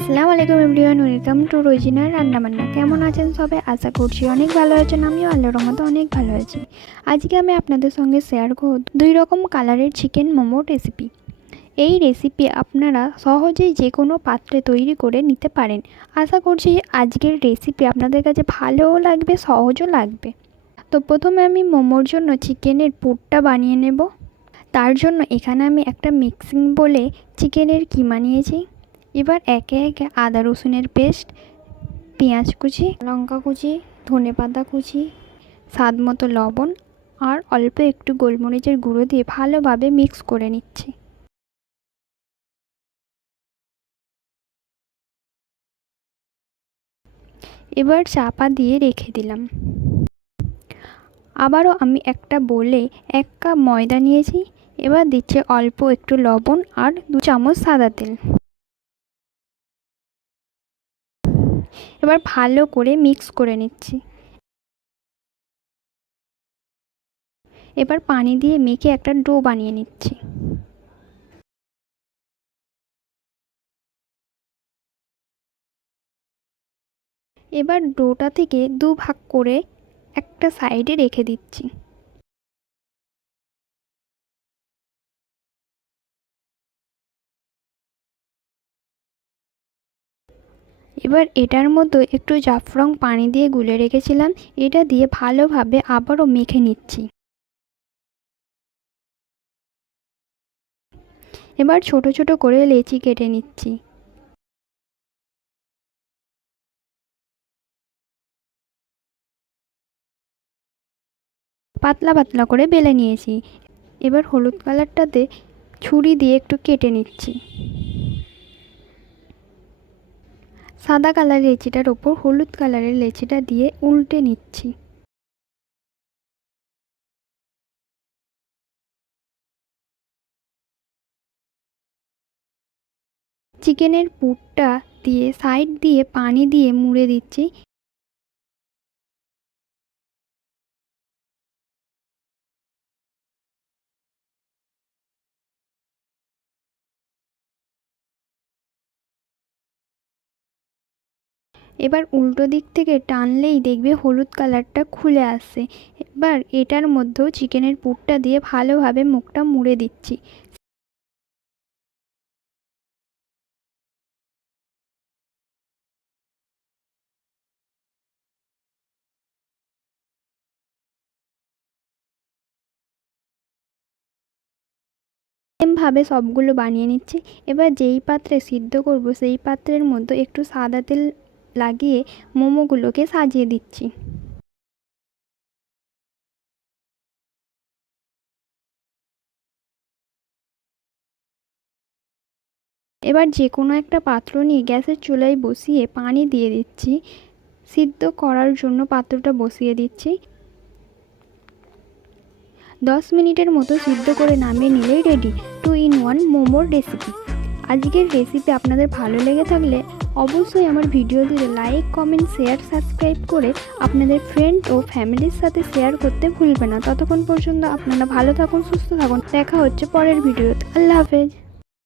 আসসালামু আলাইকুম everyone, welcome to রোজিনার রান্নাবান্না। কেমন আছেন সবাই? আশা করছি অনেক ভালো আছেন। আমিও আল্লাহর রহমতে অনেক ভালো আছি। আজকে আমি আপনাদের সঙ্গে শেয়ার করব 2 রকম কালারের চিকেন মোমো রেসিপি। এই রেসিপি আপনারা সহজেই যে কোনো পাত্রে তৈরি করে নিতে পারেন। আশা করছি আজকের রেসিপি আপনাদের কাছে ভালোও লাগবে, সহজও লাগবে। তো প্রথমে আমি মোমোর জন্য চিকেনের পুরটা বানিয়ে নেব। তার জন্য এখানে আমি একটা মিক্সিং বলে চিকেনের কিমা নিয়েছি। এবার একে একে আদা রসুনের পেস্ট, পেঁয়াজ কুচি, লঙ্কা কুচি, ধনেপাতা কুচি, স্বাদ মতো লবণ আর অল্প একটু গোলমরিচের গুঁড়ো দিয়ে ভালোভাবে মিক্স করে নিচ্ছি। এবার চাপা দিয়ে রেখে দিলাম। আবারও আমি একটা বোলে 1 কাপ ময়দা নিয়েছি। এবার দিচ্ছি অল্প একটু লবণ আর 2 চামচ সাদা তেল। এবার ভালো করে মিক্স করে নিচ্ছি। এবার পানি দিয়ে মেখে একটা ডো বানিয়ে নিচ্ছি। এবার ডোটা থেকে 2 ভাগ করে একটা সাইডে রেখে দিচ্ছি। এবার এটার মধ্যে একটু জাফরং পানি দিয়ে গুলে রেখেছিলাম, এটা দিয়ে ভালোভাবে আবারও মেখে নিচ্ছি। এবার ছোট ছোট করে লেচি কেটে নিচ্ছি। পাতলা পাতলা করে বেলে নিয়েছি। এবার হলুদ কালারটাতে ছুরি দিয়ে একটু কেটে নিচ্ছি। সাদা কালারের লেচিটার ওপর হলুদ কালারের লেচিটা দিয়ে উল্টে নিচ্ছি। চিকেনের পুরটা দিয়ে সাইড দিয়ে পানি দিয়ে মুড়ে দিচ্ছি। এবার উল্টো দিক থেকে টানলেই দেখবে হলুদ কালারটা খুলে আসছে। এবার এটার মধ্যেও চিকেনের পুরটা দিয়ে ভালোভাবে মুখটা মুড়ে দিচ্ছি। সেমভাবে সবগুলো বানিয়ে নিচ্ছি। এবার যেই পাত্রে সিদ্ধ করব সেই পাত্রের মধ্যে একটু সাদা তেল লাগিয়ে মোমোগুলোকে সাজিয়ে দিচ্ছি। এবার যে কোনো একটা পাত্র নিয়ে গ্যাসের চুলায় বসিয়ে পানি দিয়ে দিচ্ছি। সিদ্ধ করার জন্য পাত্রটা বসিয়ে দিচ্ছি। 10 মিনিটের মতো সিদ্ধ করে নামিয়ে নিলেই রেডি 2 in 1 মোমোর রেসিপি। আজকের রেসিপি আপনাদের ভালো লেগে থাকলে অবশ্যই আমার ভিডিওটিতে লাইক, কমেন্ট, শেয়ার, সাবস্ক্রাইব করে আপনাদের ফ্রেন্ড ও ফ্যামিলির সাথে শেয়ার করতে ভুলবেন না। ততক্ষণ পর্যন্ত আপনারা ভালো থাকুন, সুস্থ থাকুন। দেখা হচ্ছে পরের ভিডিওতে। আল্লাহ হাফেজ।